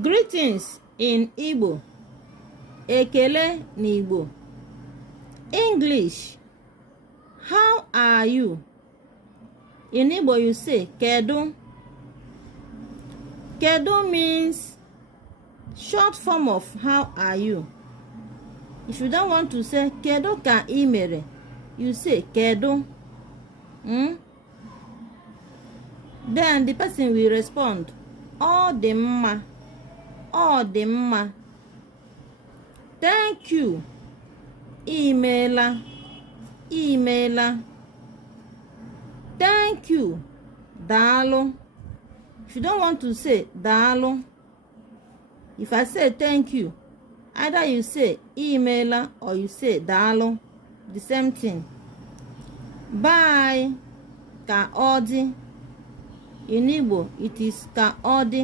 Greetings in Igbo. Ekele n'Igbo. English. How are you? In Igbo you say kedu. Kedu means short form of how are you. If you don't want to say kedu ka ị mere, you say kedu. Then the person will respond, ọ dị mma. Ọ dị mma. Thank you. Imeela. Imeela. Thank you. Daalụ. If you don't want to say daalụ, if I say thank you, either you say imeela or you say daalụ, the same thing. Bye. Ka ọ dị. In Igbo, it is ka ọ dị.